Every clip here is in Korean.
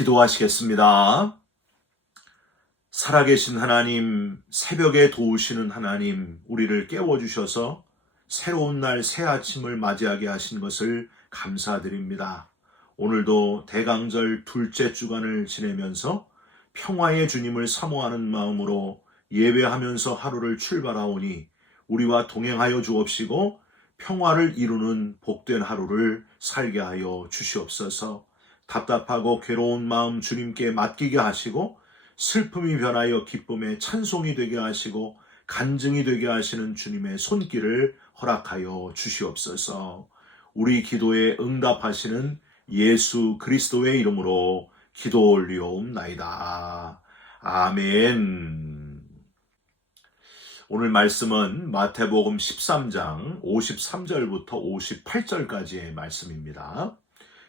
기도하시겠습니다. 살아계신 하나님, 새벽에 도우시는 하나님, 우리를 깨워주셔서 새로운 날 새 아침을 맞이하게 하신 것을 감사드립니다. 오늘도 대강절 둘째 주간을 지내면서 평화의 주님을 사모하는 마음으로 예배하면서 하루를 출발하오니 우리와 동행하여 주옵시고 평화를 이루는 복된 하루를 살게 하여 주시옵소서. 답답하고 괴로운 마음 주님께 맡기게 하시고 슬픔이 변하여 기쁨의 찬송이 되게 하시고 간증이 되게 하시는 주님의 손길을 허락하여 주시옵소서. 우리 기도에 응답하시는 예수 그리스도의 이름으로 기도 올리옵나이다. 아멘. 오늘 말씀은 마태복음 13장 53절부터 58절까지의 말씀입니다.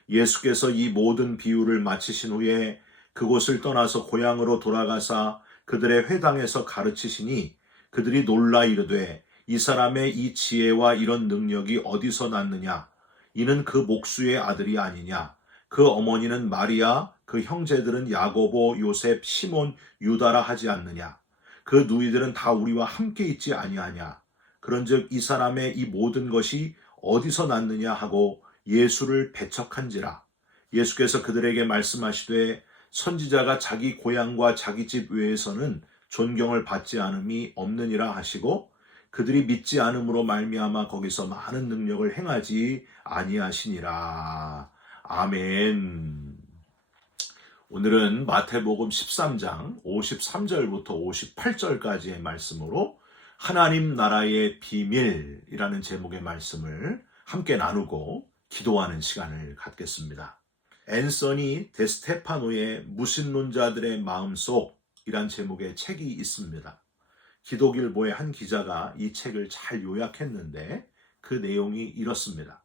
예수께서 이 모든 비유를 마치신 후에 그곳을 떠나서 고향으로 돌아가사 그들의 회당에서 가르치시니 그들이 놀라 이르되 이 사람의 이 지혜와 이런 능력이 어디서 났느냐? 이는 그 목수의 아들이 아니냐? 그 어머니는 마리아, 그 형제들은 야고보, 요셉, 시몬, 유다라 하지 않느냐? 그 누이들은 다 우리와 함께 있지 아니하냐? 그런즉 이 사람의 이 모든 것이 어디서 났느냐 하고 예수를 배척한지라. 예수께서 그들에게 말씀하시되 선지자가 자기 고향과 자기 집 외에서는 존경을 받지 않음이 없느니라 하시고 그들이 믿지 않음으로 말미암아 거기서 많은 능력을 행하지 아니하시니라. 아멘. 오늘은 마태복음 13장 53절부터 58절까지의 말씀으로 하나님 나라의 비밀이라는 제목의 말씀을 함께 나누고 기도하는 시간을 갖겠습니다. 앤서니 데스테파노의 무신론자들의 마음속이란 제목의 책이 있습니다. 기독일보의 한 기자가 이 책을 잘 요약했는데 그 내용이 이렇습니다.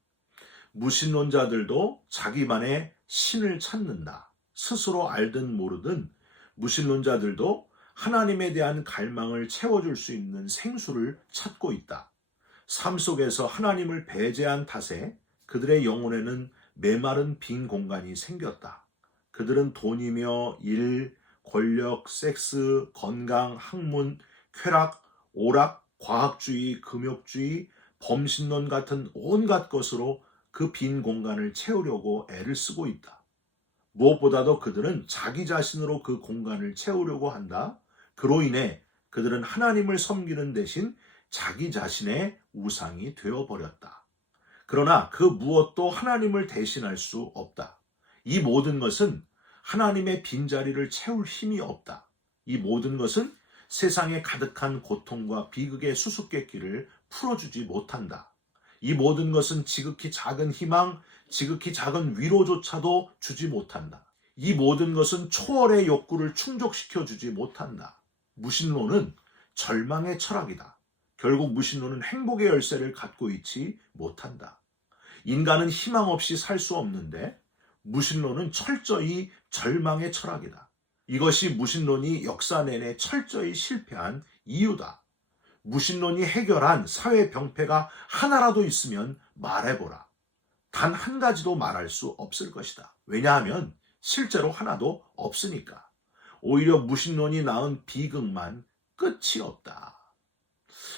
무신론자들도 자기만의 신을 찾는다. 스스로 알든 모르든 무신론자들도 하나님에 대한 갈망을 채워줄 수 있는 생수를 찾고 있다. 삶 속에서 하나님을 배제한 탓에 그들의 영혼에는 메마른 빈 공간이 생겼다. 그들은 돈이며 일, 권력, 섹스, 건강, 학문, 쾌락, 오락, 과학주의, 금욕주의, 범신론 같은 온갖 것으로 그 빈 공간을 채우려고 애를 쓰고 있다. 무엇보다도 그들은 자기 자신으로 그 공간을 채우려고 한다. 그로 인해 그들은 하나님을 섬기는 대신 자기 자신의 우상이 되어버렸다. 그러나 그 무엇도 하나님을 대신할 수 없다. 이 모든 것은 하나님의 빈자리를 채울 힘이 없다. 이 모든 것은 세상에 가득한 고통과 비극의 수수께끼를 풀어주지 못한다. 이 모든 것은 지극히 작은 희망, 지극히 작은 위로조차도 주지 못한다. 이 모든 것은 초월의 욕구를 충족시켜주지 못한다. 무신론은 절망의 철학이다. 결국 무신론은 행복의 열쇠를 갖고 있지 못한다. 인간은 희망 없이 살 수 없는데 무신론은 철저히 절망의 철학이다. 이것이 무신론이 역사 내내 철저히 실패한 이유다. 무신론이 해결한 사회 병폐가 하나라도 있으면 말해보라. 단 한 가지도 말할 수 없을 것이다. 왜냐하면 실제로 하나도 없으니까. 오히려 무신론이 낳은 비극만 끝이 없다.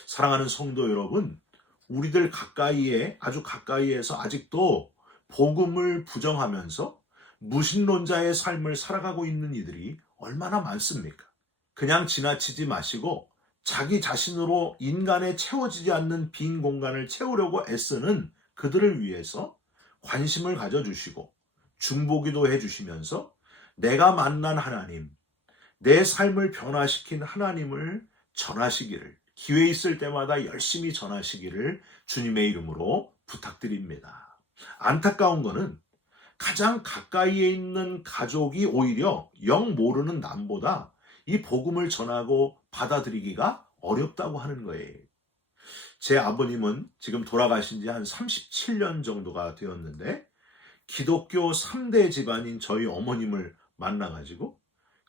사랑하는 성도 여러분, 우리들 아주 가까이에서 아직도 복음을 부정하면서 무신론자의 삶을 살아가고 있는 이들이 얼마나 많습니까? 그냥 지나치지 마시고 자기 자신으로 인간에 채워지지 않는 빈 공간을 채우려고 애쓰는 그들을 위해서 관심을 가져주시고 중보기도 해주시면서 내가 만난 하나님, 내 삶을 변화시킨 하나님을 전하시기를, 기회 있을 때마다 열심히 전하시기를 주님의 이름으로 부탁드립니다. 안타까운 거는 가장 가까이에 있는 가족이 오히려 영 모르는 남보다 이 복음을 전하고 받아들이기가 어렵다고 하는 거예요. 제 아버님은 지금 돌아가신 지 한 37년 정도가 되었는데 기독교 3대 집안인 저희 어머님을 만나가지고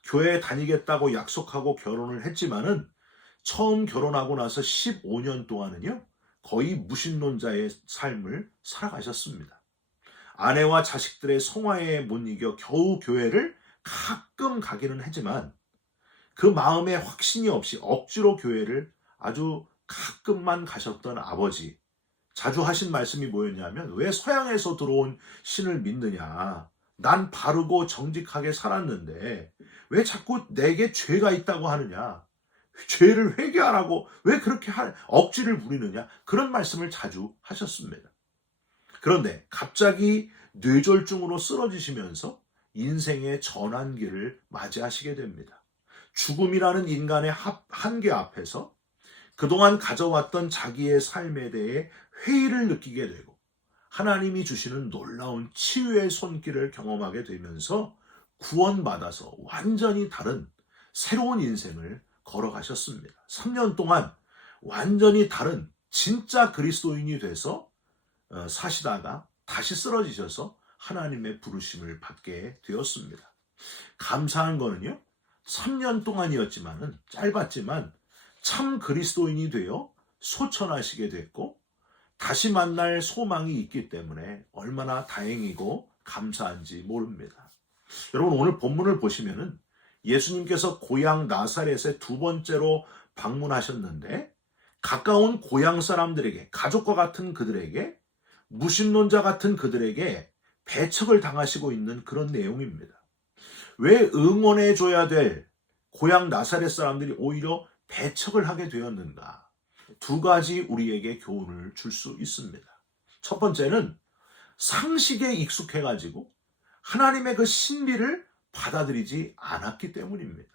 교회에 다니겠다고 약속하고 결혼을 했지만은 처음 결혼하고 나서 15년 동안은요, 거의 무신론자의 삶을 살아가셨습니다. 아내와 자식들의 성화에 못 이겨 겨우 교회를 가끔 가기는 하지만 그 마음에 확신이 없이 억지로 교회를 아주 가끔만 가셨던 아버지. 자주 하신 말씀이 뭐였냐면, 왜 서양에서 들어온 신을 믿느냐. 난 바르고 정직하게 살았는데 왜 자꾸 내게 죄가 있다고 하느냐. 죄를 회개하라고 왜 그렇게 억지를 부리느냐. 그런 말씀을 자주 하셨습니다. 그런데 갑자기 뇌졸중으로 쓰러지시면서 인생의 전환기를 맞이하시게 됩니다. 죽음이라는 인간의 한계 앞에서 그동안 가져왔던 자기의 삶에 대해 회의를 느끼게 되고 하나님이 주시는 놀라운 치유의 손길을 경험하게 되면서 구원받아서 완전히 다른 새로운 인생을 걸어가셨습니다. 3년 동안 완전히 다른 진짜 그리스도인이 돼서 사시다가 다시 쓰러지셔서 하나님의 부르심을 받게 되었습니다. 감사한 거는요, 3년 동안이었지만은 짧았지만 참 그리스도인이 되어 소천하시게 됐고 다시 만날 소망이 있기 때문에 얼마나 다행이고 감사한지 모릅니다. 여러분, 오늘 본문을 보시면은 예수님께서 고향 나사렛에 두 번째로 방문하셨는데 가까운 고향 사람들에게, 가족과 같은 그들에게, 무신론자 같은 그들에게 배척을 당하시고 있는 그런 내용입니다. 왜 응원해 줘야 될 고향 나사렛 사람들이 오히려 배척을 하게 되었는가? 두 가지 우리에게 교훈을 줄 수 있습니다. 첫 번째는 상식에 익숙해가지고 하나님의 그 신비를 받아들이지 않았기 때문입니다.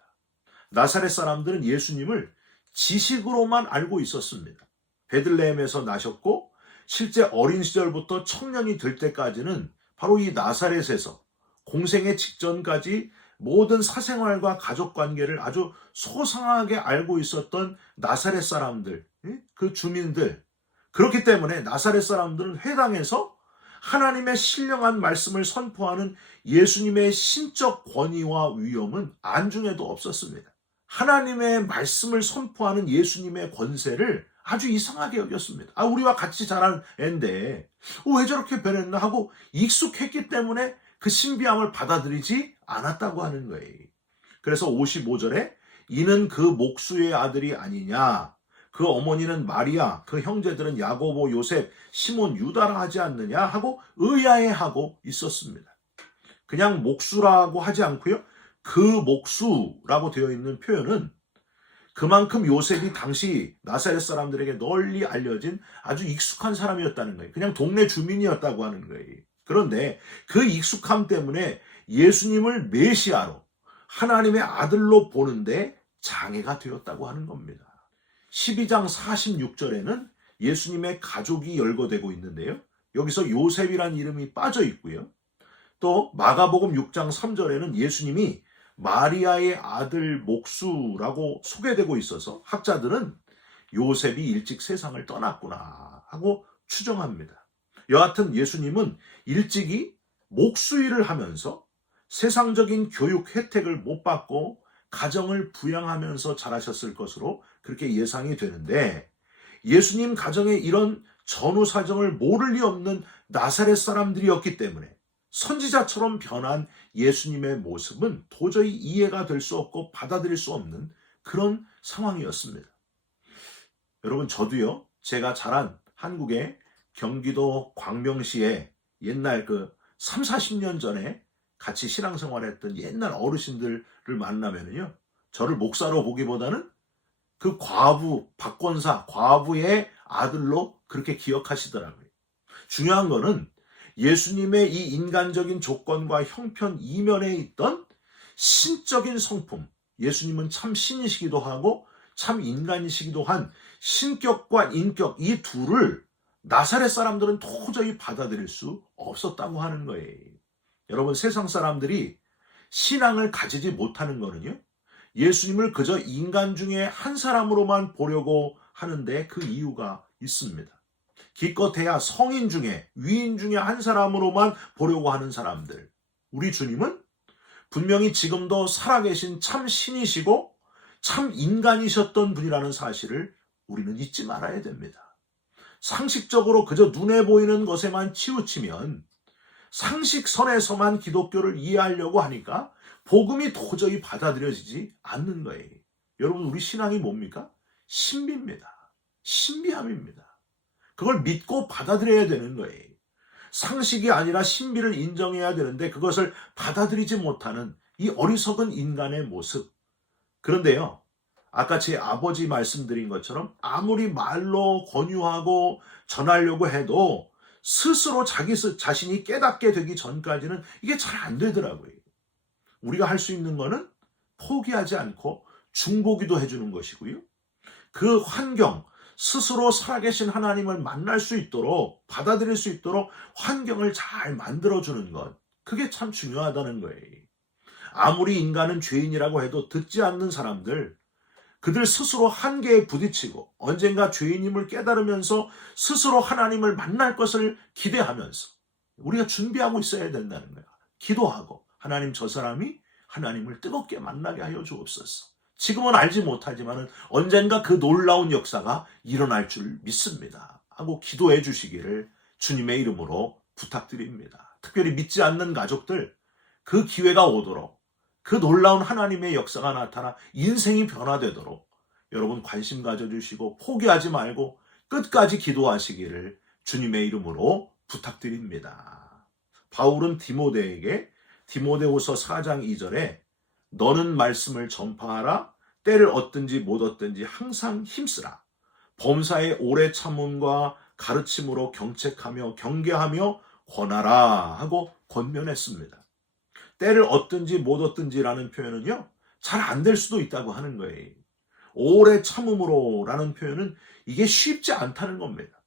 나사렛 사람들은 예수님을 지식으로만 알고 있었습니다. 베들레헴에서 나셨고 실제 어린 시절부터 청년이 될 때까지는 바로 이 나사렛에서 공생의 직전까지 모든 사생활과 가족관계를 아주 소상하게 알고 있었던 나사렛 사람들, 그 주민들. 그렇기 때문에 나사렛 사람들은 회당에서 하나님의 신령한 말씀을 선포하는 예수님의 신적 권위와 위엄은 안중에도 없었습니다. 하나님의 말씀을 선포하는 예수님의 권세를 아주 이상하게 여겼습니다. 우리와 같이 자란 애인데 왜 저렇게 변했나 하고 익숙했기 때문에 그 신비함을 받아들이지 않았다고 하는 거예요. 그래서 55절에 이는 그 목수의 아들이 아니냐, 그 어머니는 마리아, 그 형제들은 야고보, 요셉, 시몬, 유다라 하지 않느냐 하고 의아해하고 있었습니다. 그냥 목수라고 하지 않고요, 그 목수라고 되어 있는 표현은 그만큼 요셉이 당시 나사렛 사람들에게 널리 알려진 아주 익숙한 사람이었다는 거예요. 그냥 동네 주민이었다고 하는 거예요. 그런데 그 익숙함 때문에 예수님을 메시아로, 하나님의 아들로 보는데 장애가 되었다고 하는 겁니다. 12장 46절에는 예수님의 가족이 열거되고 있는데요. 여기서 요셉이란 이름이 빠져 있고요. 또 마가복음 6장 3절에는 예수님이 마리아의 아들 목수라고 소개되고 있어서 학자들은 요셉이 일찍 세상을 떠났구나 하고 추정합니다. 여하튼 예수님은 일찍이 목수 일을 하면서 세상적인 교육 혜택을 못 받고 가정을 부양하면서 자라셨을 것으로 그렇게 예상이 되는데, 예수님 가정에 이런 전후 사정을 모를 리 없는 나사렛 사람들이었기 때문에 선지자처럼 변한 예수님의 모습은 도저히 이해가 될 수 없고 받아들일 수 없는 그런 상황이었습니다. 여러분, 저도요, 제가 자란 한국의 경기도 광명시에 옛날 그 3, 40년 전에 같이 신앙생활했던 옛날 어르신들을 만나면요, 저를 목사로 보기보다는 그 과부, 박권사, 과부의 아들로 그렇게 기억하시더라고요. 중요한 거는 예수님의 이 인간적인 조건과 형편 이면에 있던 신적인 성품, 예수님은 참 신이시기도 하고 참 인간이시기도 한 신격과 인격, 이 둘을 나사렛 사람들은 도저히 받아들일 수 없었다고 하는 거예요. 여러분, 세상 사람들이 신앙을 가지지 못하는 거는요, 예수님을 그저 인간 중에 한 사람으로만 보려고 하는데 그 이유가 있습니다. 기껏해야 성인 중에, 위인 중에 한 사람으로만 보려고 하는 사람들. 우리 주님은 분명히 지금도 살아계신 참 신이시고 참 인간이셨던 분이라는 사실을 우리는 잊지 말아야 됩니다. 상식적으로 그저 눈에 보이는 것에만 치우치면 상식선에서만 기독교를 이해하려고 하니까 복음이 도저히 받아들여지지 않는 거예요. 여러분, 우리 신앙이 뭡니까? 신비입니다. 신비함입니다. 그걸 믿고 받아들여야 되는 거예요. 상식이 아니라 신비를 인정해야 되는데 그것을 받아들이지 못하는 이 어리석은 인간의 모습. 그런데요, 아까 제 아버지 말씀드린 것처럼 아무리 말로 권유하고 전하려고 해도 스스로 자기 자신이 깨닫게 되기 전까지는 이게 잘 안 되더라고요. 우리가 할 수 있는 거는 포기하지 않고 중보기도 해주는 것이고요. 그 환경, 스스로 살아계신 하나님을 만날 수 있도록, 받아들일 수 있도록 환경을 잘 만들어주는 것. 그게 참 중요하다는 거예요. 아무리 인간은 죄인이라고 해도 듣지 않는 사람들, 그들 스스로 한계에 부딪히고 언젠가 죄인임을 깨달으면서 스스로 하나님을 만날 것을 기대하면서 우리가 준비하고 있어야 된다는 거야. 기도하고 하나님, 저 사람이 하나님을 뜨겁게 만나게 하여 주옵소서. 지금은 알지 못하지만 언젠가 그 놀라운 역사가 일어날 줄 믿습니다 하고 기도해 주시기를 주님의 이름으로 부탁드립니다. 특별히 믿지 않는 가족들, 그 기회가 오도록, 그 놀라운 하나님의 역사가 나타나 인생이 변화되도록 여러분 관심 가져주시고 포기하지 말고 끝까지 기도하시기를 주님의 이름으로 부탁드립니다. 바울은 디모데에게 디모데후서 4장 2절에 너는 말씀을 전파하라. 때를 얻든지 못 얻든지 항상 힘쓰라. 범사의 오래 참음과 가르침으로 경책하며 경계하며 권하라 하고 권면했습니다. 때를 얻든지 못 얻든지라는 표현은요, 잘 안 될 수도 있다고 하는 거예요. 오래 참음으로라는 표현은 이게 쉽지 않다는 겁니다.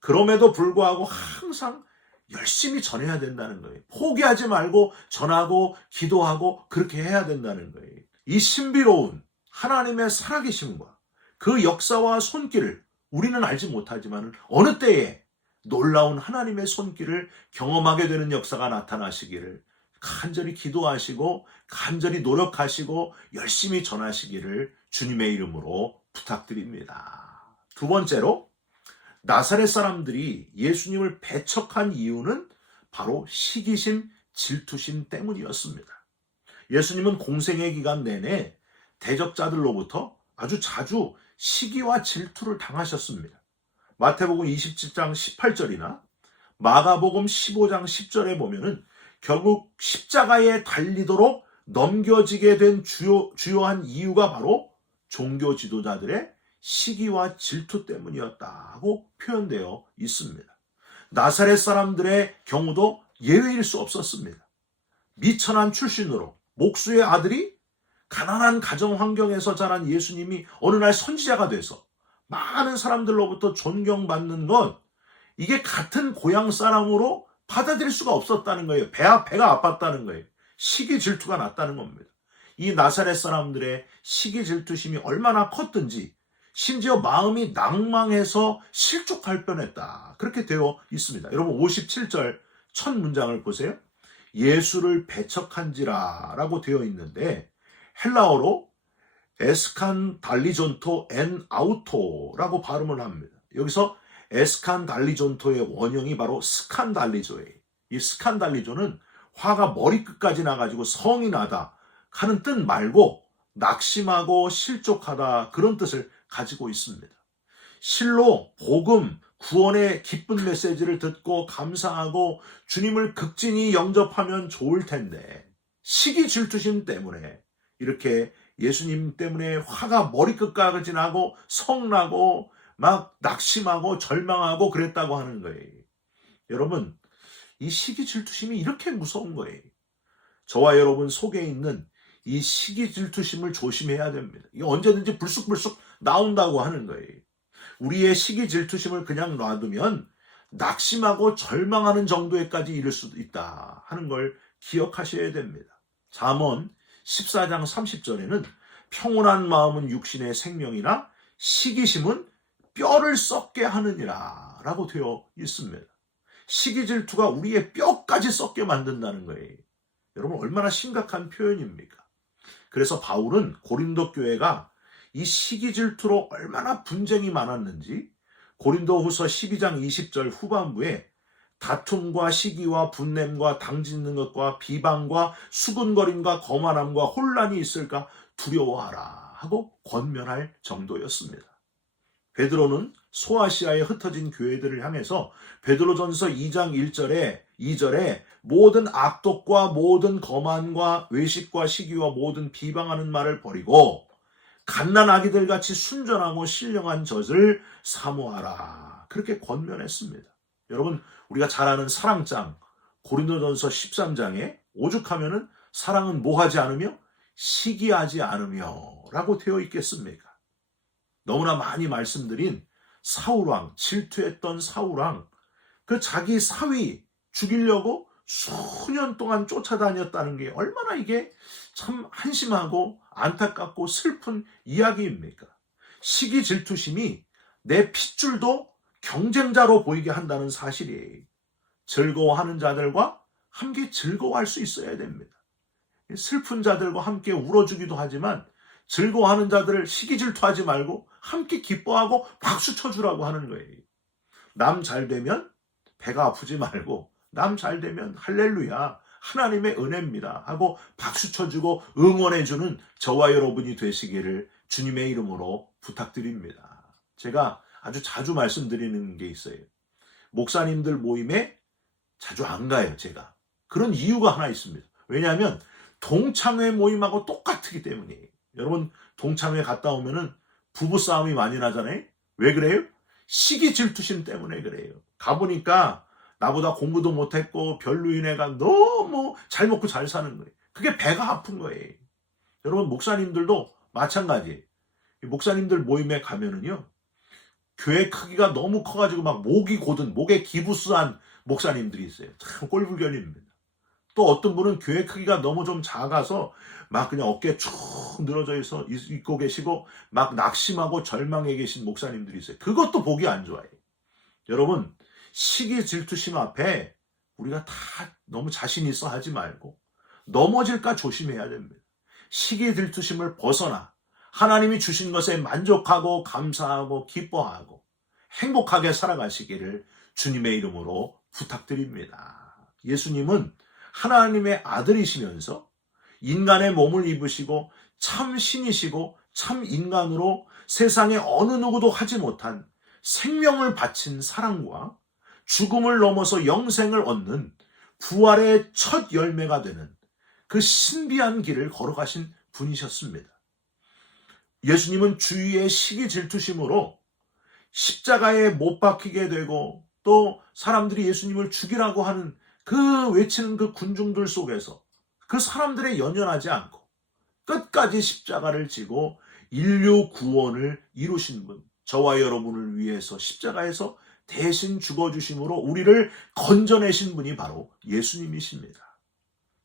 그럼에도 불구하고 항상 열심히 전해야 된다는 거예요. 포기하지 말고 전하고 기도하고 그렇게 해야 된다는 거예요. 이 신비로운 하나님의 살아계심과 그 역사와 손길을 우리는 알지 못하지만 어느 때에 놀라운 하나님의 손길을 경험하게 되는 역사가 나타나시기를 간절히 기도하시고 간절히 노력하시고 열심히 전하시기를 주님의 이름으로 부탁드립니다. 두 번째로, 나사렛 사람들이 예수님을 배척한 이유는 바로 시기심, 질투심 때문이었습니다. 예수님은 공생의 기간 내내 대적자들로부터 아주 자주 시기와 질투를 당하셨습니다. 마태복음 27장 18절이나 마가복음 15장 10절에 보면은 결국 십자가에 달리도록 넘겨지게 된 주요한 이유가 바로 종교 지도자들의 시기와 질투 때문이었다고 표현되어 있습니다. 나사렛 사람들의 경우도 예외일 수 없었습니다. 미천한 출신으로 목수의 아들이 가난한 가정 환경에서 자란 예수님이 어느 날 선지자가 돼서 많은 사람들로부터 존경받는 건 이게 같은 고향 사람으로 받아들일 수가 없었다는 거예요. 배가 아팠다는 거예요. 시기 질투가 났다는 겁니다. 이 나사렛 사람들의 시기 질투심이 얼마나 컸든지 심지어 마음이 낭망해서 실족할 뻔했다. 그렇게 되어 있습니다. 여러분 57절 첫 문장을 보세요. 예수를 배척한지라 라고 되어 있는데 헬라어로 에스칸달리존토 엔 아우토라고 발음을 합니다. 여기서 에스칸달리존토의 원형이 바로 스칸달리조예요. 이 스칸달리조는 화가 머리끝까지 나가지고 성이 나다 하는 뜻 말고 낙심하고 실족하다 그런 뜻을 가지고 있습니다. 실로 복음, 구원의 기쁜 메시지를 듣고 감사하고 주님을 극진히 영접하면 좋을 텐데 시기 질투심 때문에 이렇게 예수님 때문에 화가 머리끝까지 나고 성나고 막 낙심하고 절망하고 그랬다고 하는 거예요. 여러분, 이 시기 질투심이 이렇게 무서운 거예요. 저와 여러분 속에 있는 이 시기 질투심을 조심해야 됩니다. 이게 언제든지 불쑥불쑥 나온다고 하는 거예요. 우리의 시기 질투심을 그냥 놔두면 낙심하고 절망하는 정도에까지 이를 수도 있다 하는 걸 기억하셔야 됩니다. 잠언 14장 30절에는 평온한 마음은 육신의 생명이나 시기심은 뼈를 썩게 하느니라 라고 되어 있습니다. 시기 질투가 우리의 뼈까지 썩게 만든다는 거예요. 여러분 얼마나 심각한 표현입니까? 그래서 바울은 고린도 교회가 이 시기 질투로 얼마나 분쟁이 많았는지 고린도후서 12장 20절 후반부에 다툼과 시기와 분냄과 당짓는 것과 비방과 수군거림과 거만함과 혼란이 있을까 두려워하라 하고 권면할 정도였습니다. 베드로는 소아시아에 흩어진 교회들을 향해서 베드로전서 2장 2절에 모든 악독과 모든 거만과 외식과 시기와 모든 비방하는 말을 버리고 갓난아기들 같이 순전하고 신령한 젖을 사모하라 그렇게 권면했습니다. 여러분, 우리가 잘 아는 사랑장 고린도전서 13장에 오죽하면은 사랑은 뭐하지 않으며 시기하지 않으며 라고 되어 있겠습니까? 너무나 많이 말씀드린 사울왕, 질투했던 사울왕, 그 자기 사위 죽이려고 수년 동안 쫓아다녔다는 게 얼마나 이게 참 한심하고 안타깝고 슬픈 이야기입니까? 시기 질투심이 내 핏줄도 경쟁자로 보이게 한다는 사실이에요. 즐거워하는 자들과 함께 즐거워할 수 있어야 됩니다. 슬픈 자들과 함께 울어주기도 하지만 즐거워하는 자들을 시기 질투하지 말고 함께 기뻐하고 박수 쳐주라고 하는 거예요. 남 잘 되면 배가 아프지 말고 남 잘 되면 할렐루야 하나님의 은혜입니다 하고 박수 쳐주고 응원해주는 저와 여러분이 되시기를 주님의 이름으로 부탁드립니다. 제가 아주 자주 말씀드리는 게 있어요. 목사님들 모임에 자주 안 가요, 제가. 그런 이유가 하나 있습니다. 왜냐하면 동창회 모임하고 똑같기 때문이에요. 여러분, 동창회 갔다 오면은 부부싸움이 많이 나잖아요. 왜 그래요? 시기 질투심 때문에 그래요. 가보니까 나보다 공부도 못했고 별로인 애가 너무 잘 먹고 잘 사는 거예요. 그게 배가 아픈 거예요. 여러분, 목사님들도 마찬가지예요. 목사님들 모임에 가면은요, 교회 크기가 너무 커가지고 막 목이 고든 목에 기부스한 목사님들이 있어요. 참 꼴불견입니다. 또 어떤 분은 교회 크기가 너무 좀 작아서 막 그냥 어깨 쭉 늘어져 있어 있고 계시고 막 낙심하고 절망해 계신 목사님들이 있어요. 그것도 보기 안 좋아요. 여러분, 시기 질투심 앞에 우리가 다 너무 자신 있어 하지 말고 넘어질까 조심해야 됩니다. 시기 질투심을 벗어나 하나님이 주신 것에 만족하고 감사하고 기뻐하고 행복하게 살아가시기를 주님의 이름으로 부탁드립니다. 예수님은 하나님의 아들이시면서 인간의 몸을 입으시고 참 신이시고 참 인간으로 세상에 어느 누구도 하지 못한 생명을 바친 사랑과 죽음을 넘어서 영생을 얻는 부활의 첫 열매가 되는 그 신비한 길을 걸어가신 분이셨습니다. 예수님은 주위의 시기 질투심으로 십자가에 못 박히게 되고 또 사람들이 예수님을 죽이라고 하는 그 외치는 그 군중들 속에서 그 사람들에 연연하지 않고 끝까지 십자가를 지고 인류 구원을 이루신 분, 저와 여러분을 위해서 십자가에서 대신 죽어주심으로 우리를 건져내신 분이 바로 예수님이십니다.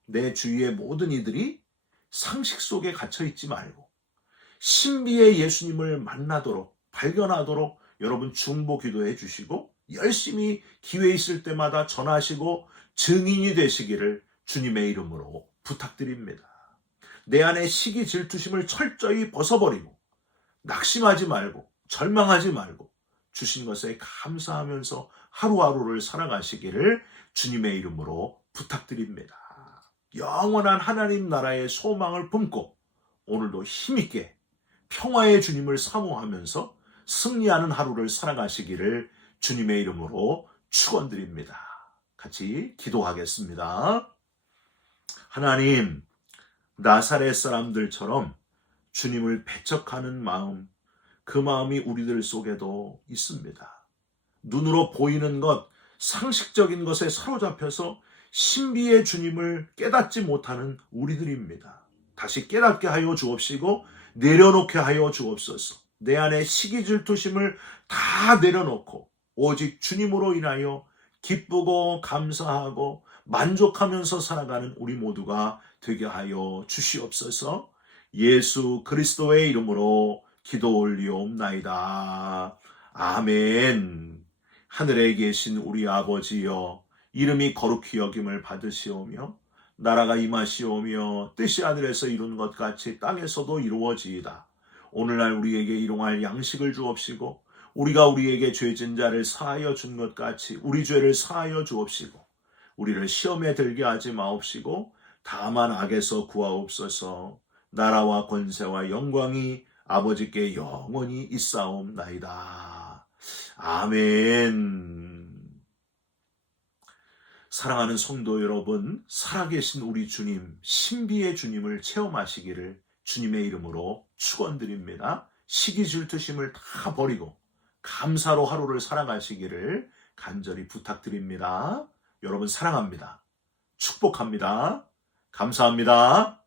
내 주위의 모든 이들이 상식 속에 갇혀있지 말고 신비의 예수님을 만나도록 발견하도록 여러분 중보 기도해 주시고 열심히 기회 있을 때마다 전하시고 증인이 되시기를 주님의 이름으로 부탁드립니다. 내 안에 시기 질투심을 철저히 벗어버리고 낙심하지 말고 절망하지 말고 주신 것에 감사하면서 하루하루를 살아가시기를 주님의 이름으로 부탁드립니다. 영원한 하나님 나라의 소망을 품고 오늘도 힘있게 평화의 주님을 사모하면서 승리하는 하루를 살아가시기를 주님의 이름으로 축원드립니다. 같이 기도하겠습니다. 하나님, 나사렛 사람들처럼 주님을 배척하는 마음, 그 마음이 우리들 속에도 있습니다. 눈으로 보이는 것, 상식적인 것에 사로잡혀서 신비의 주님을 깨닫지 못하는 우리들입니다. 다시 깨닫게 하여 주옵시고 내려놓게 하여 주옵소서. 내 안에 시기 질투심을 다 내려놓고 오직 주님으로 인하여 기쁘고 감사하고 만족하면서 살아가는 우리 모두가 되게 하여 주시옵소서. 예수 그리스도의 이름으로 기도 올리옵나이다. 아멘. 하늘에 계신 우리 아버지여, 이름이 거룩히 여김을 받으시오며 나라가 임하시오며 뜻이 하늘에서 이룬 것 같이 땅에서도 이루어지이다. 오늘날 우리에게 일용할 양식을 주옵시고 우리가 우리에게 죄진 자를 사하여 준 것 같이 우리 죄를 사하여 주옵시고 우리를 시험에 들게 하지 마옵시고 다만 악에서 구하옵소서. 나라와 권세와 영광이 아버지께 영원히 있사옵나이다. 아멘. 사랑하는 성도 여러분, 살아계신 우리 주님, 신비의 주님을 체험하시기를 주님의 이름으로 축원드립니다. 시기 질투심을 다 버리고 감사로 하루를 살아가시기를 간절히 부탁드립니다. 여러분 사랑합니다. 축복합니다. 감사합니다.